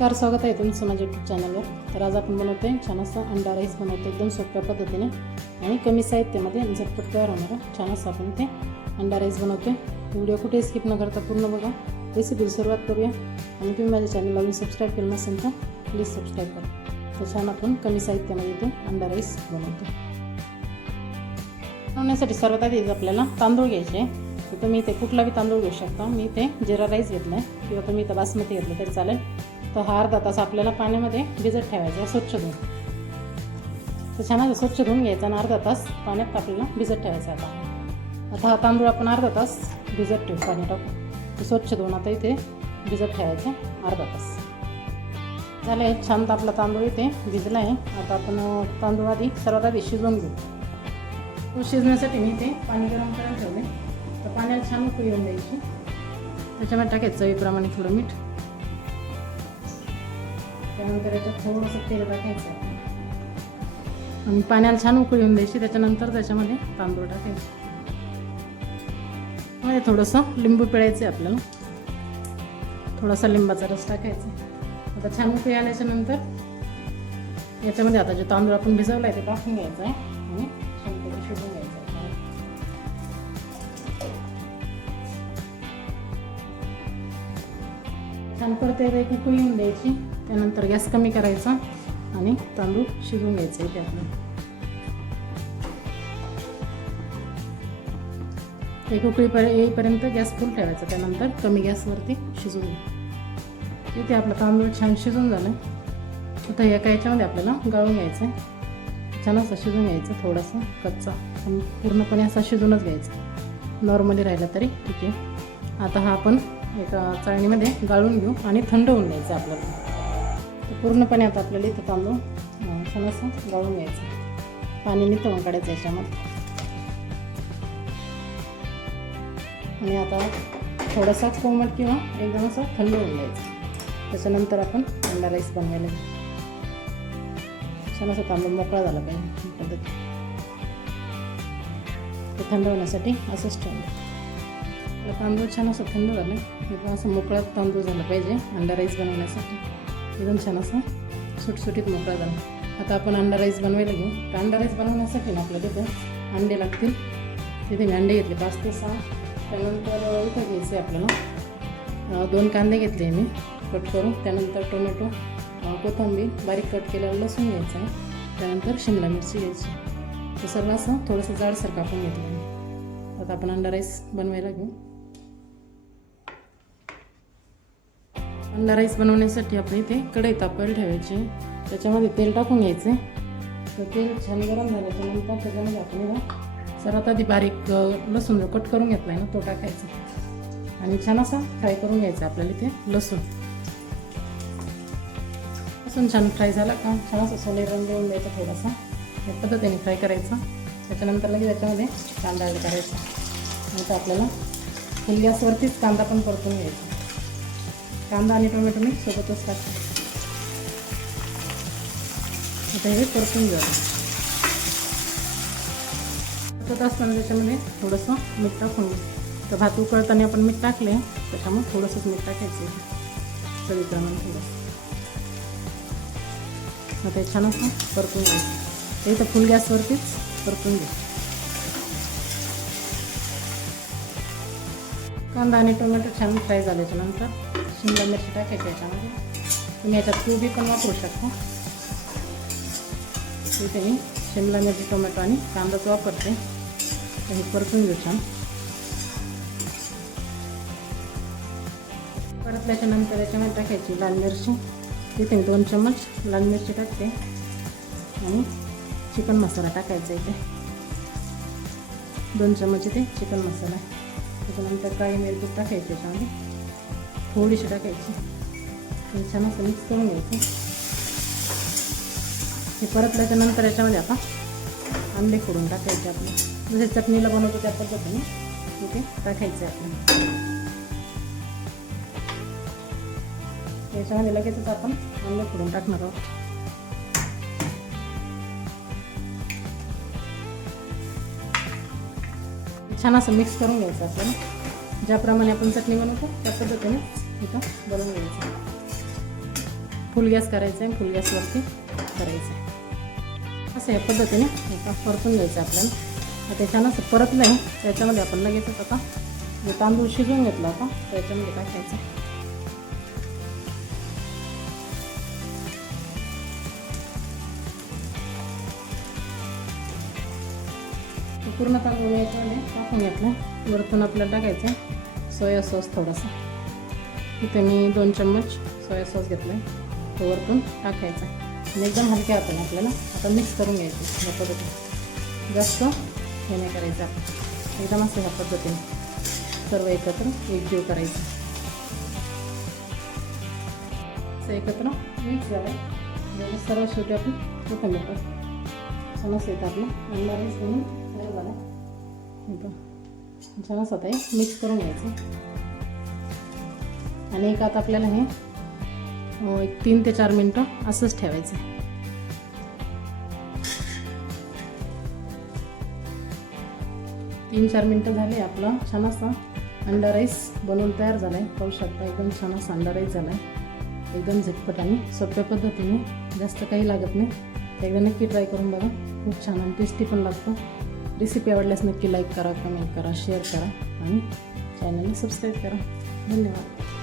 नमस्कार, स्वागत आहे तुमचं माझ्या यूट्यूब चॅनलवर. तर आज आपण बनवतो आहे छान असा अंडा राईस बनवतो एकदम सोप्या पद्धतीने आणि कमी साहित्यामध्ये झटपट तयार होणारा छान असा आपण ते अंडा राईस बनवतो आहे. व्हिडिओ कुठे स्किप न करता पूर्ण बघा. रेसिपीला सुरुवात करूया. आणि तुम्ही माझ्या चॅनलला अजून सबस्क्राईब केलं नसेल तर प्लीज सबस्क्राईब करा. तर छान आपण कमी साहित्यामध्ये ते अंडा राईस बनवतो. बनवण्यासाठी सर्वात आधी आपल्याला तांदूळ घ्यायचे. तर तुम्ही इथे कुठला बी तांदूळ घेऊ शकता. मी इथे जिरा राईस घेतला आहे किंवा तुम्ही इथं बासमती घेतलं तरी चालेल. तर हा अर्धा तास आपल्याला पाण्यामध्ये भिजत ठेवायचा स्वच्छ धुवून. तर छान असं स्वच्छ धुवून घ्यायचा आणि अर्धा तास पाण्यात आपल्याला भिजत ठेवायचा. आता हा तांदूळ आपण अर्धा तास भिजत ठेवू पाणी टाकून. तर स्वच्छ धुवून आता इथे भिजत ठेवायचा अर्धा तास. झालं आहे छान. तर आपला तांदूळ इथे भिजला आहे. आता आपण तांदूळ आधी सर्वात आधी शिजवून घेऊ. तो शिजण्यासाठी मी इथे पाणी गरम करायला ठेवले. तर पाण्याला छान उकळी येऊन द्यायची. त्याच्यामध्ये टाकायचं चवीप्रमाणे थोडं मीठ. त्यानंतर याच्यात थोडंसं तेल टाकायचं आणि पाण्याला छान उकळी येऊन द्यायची. त्याच्यानंतर त्याच्यामध्ये तांदूळ टाकायचे. मध्ये थोडंसं लिंबू पिळायचं आहे आपल्याला. थोडासा लिंबाचा रस टाकायचा. आता छान उकळी आल्याच्यानंतर याच्यामध्ये आता जे तांदूळ आपण भिजवला आहे ते टाकून घ्यायचं आहे आणि छानपैकी शिजवून घ्यायचं आहे. छान परत एक उकळी येऊन द्यायची. त्यानंतर गॅस कमी करायचा आणि तांदूळ शिजवून घ्यायचे इथे आपलं. एक उकळी येईपर्यंत गॅस फुल ठेवायचा. त्यानंतर कमी गॅसवरती शिजवून घ्या. इथे आपला तांदूळ छान शिजून झालं. आता एका याच्यामध्ये आपल्याला गाळून घ्यायचं आहे. छान असं शिजून घ्यायचं. थोडासा कच्चा पण पूर्णपणे असा शिजूनच घ्यायचा. नॉर्मली राहिला तरी ठीक आहे. आता हा आपण एका चाळणीमध्ये गाळून घेऊ आणि थंड होऊन द्यायचं आपल्याला. पूर्णपणे आता आपल्याला इथं तांदूळ छान असं गाळून घ्यायचं. पाणी निथळून काढायचं याच्यामध्ये. आणि आता थोडासा कोमट किंवा एकदम असं थंड होऊन द्यायचं. त्याच्यानंतर आपण अंडा राईस बनवायला घेऊ. छान असं तांदूळ मोकळा झाला पाहिजे ही पद्धत. ते थंड होण्यासाठी असंच ठेवलं. तांदूळ छान असं थंड झालं. एकदम असं मोकळा तांदूळ झाला पाहिजे अंडा राईस बनवण्यासाठी. एकदम छान असं सुटसुटीत मोकळा झाला. आता आपण अंडा राईस बनवायला घेऊ. तर अंडा राईस बनवण्यासाठी ना आपल्याला तिथं अंडे लागतील. तिथे मी अंडे घेतले 5 ते 6. त्यानंतर इथं घ्यायचे आपल्याला 2 कांदे घेतले मी कट करून. त्यानंतर टोमॅटो, कोथिंबीर बारीक कट केलेलं लसूण घ्यायचं आहे. त्यानंतर शिमला मिरची घ्यायची. ते सर्व असं थोडंसं जाडसर कापून घेतलं. आता आपण अंडा राईस बनवायला घेऊ. अंडा राईस बनवण्यासाठी आपण इथे कढई तापायला ठेवायची. त्याच्यामध्ये तेल टाकून घ्यायचे. तर तेल छान गरम झाल्याच्यानंतर त्याच्यामध्ये आपण सर्वात आधी बारीक लसूण जो कट करून घेतला आहे ना तो टाकायचा आणि छान असा फ्राय करून घ्यायचा आपल्याला इथे लसूण. लसूण छान फ्राय झाला का छान असं सोनेरी रंग देऊन द्यायचा. थोडासा या पद्धतीने फ्राय करायचा. त्याच्यानंतर लगेच त्याच्यामध्ये कांदा ॲड करायचा. नंतर आपल्याला फुल गॅसवरतीच कांदा पण परतून घ्यायचा. कांदा आणि टोमॅटो मी सोबतच टाकतो. आता हे परतून घ्यायचं. परतत असताना त्याच्यामध्ये थोडंसं मीठ टाकून घ्यायचं. तर भात उकळताना आपण मीठ टाकले त्याच्यामुळे थोडंसंच मीठ टाकायचं चवीप्रमाणे थोडंसं. मग ते छान असं परतून घ्यायचं. ते इथं फुल गॅसवरतीच परतून घ्यायचं. कांदा आणि टोमॅटो छान फ्राय झाल्याच्यानंतर शिमला मिरची टाकायची याच्यामध्ये. तुम्ही याच्यात कोबी पण वापरू शकता. इथे मी शिमला मिरची, टोमॅटो आणि कांदाच वापरते. तर हे परतून घेऊ छान. परतल्याच्यानंतर याच्यामध्ये टाकायची लाल मिरची. इथे मी 2 चम्मच लाल मिरची टाकते आणि चिकन मसाला टाकायचा इथे 2 चम्मच इथे चिकन मसाला. त्याच्यानंतर काळी मिरची टाकायची त्याच्यामध्ये थोडीशी टाकायची. छान असं मिक्स करून घ्यायचं. हे परतल्याच्यानंतर याच्यामध्ये आता अंडे फोडून टाकायचे. आपले जसे चटणीला बनवतो त्या पद्धतीने इथे टाकायचे आपल्याला. याच्यामध्ये लगेचच आपण अंडे फोडून टाकणार आहोत. छान असं मिक्स करून घ्यायचं आपल्याला. ज्याप्रमाणे आपण चटणी बनवतो त्या पद्धतीने इथं बनवून घ्यायचं. फुल गॅस करायचं आहे, फुल गॅसवरती करायचं आहे. असं या पद्धतीने आता परतून घ्यायचं आपल्याला. आता छान असं परतलं आहे, त्याच्यामध्ये आपण लगेचच आता जे तांदूळ शिजवून घेतला होता त्याच्यामध्ये टाकायचं. पूर्ण तांदूळ याच्यामध्ये टाकून घेतलं. वरतून आपल्याला टाकायचं सोया सॉस थोडासा. इथे मी 2 चम्मच सोया सॉस घेतला आहे, तो वरतून टाकायचा आणि एकदम हलक्या हाताने आपल्याला आता मिक्स करून घ्यायचं. या पद्धतीने जास्त हे नाही करायचं, आपण एकदम असं ह्या पद्धतीने सर्व एकत्र एकजीव करायचं. असं एकत्र मिक्स झालं. सर्व शेवटी आपण कोथिंबीर छानच येतं आपलं अंडा राईस म्हणून तयार झाला. छानच आता हे मिक्स करून घ्यायचं. आणि एक आता आपल्याला हे 3 ते 4 मिनटं असंच ठेवायचं. 3-4 मिनटं झाले. आपला छान असा अंडा राईस बनवून तयार झाला आहे. पाहू शकता एकदम छान असा अंडा राईस झाला आहे. एकदम झटपट आणि सोप्या पद्धतीने, जास्त काही लागत नाही. एकदा नक्की ट्राय करून बघा, खूप छान आणि टेस्टी पण लागतं. रेसिपी आवडल्यास नक्की लाईक करा, कमेंट करा, शेअर करा आणि चॅनलला सबस्क्राईब करा. धन्यवाद.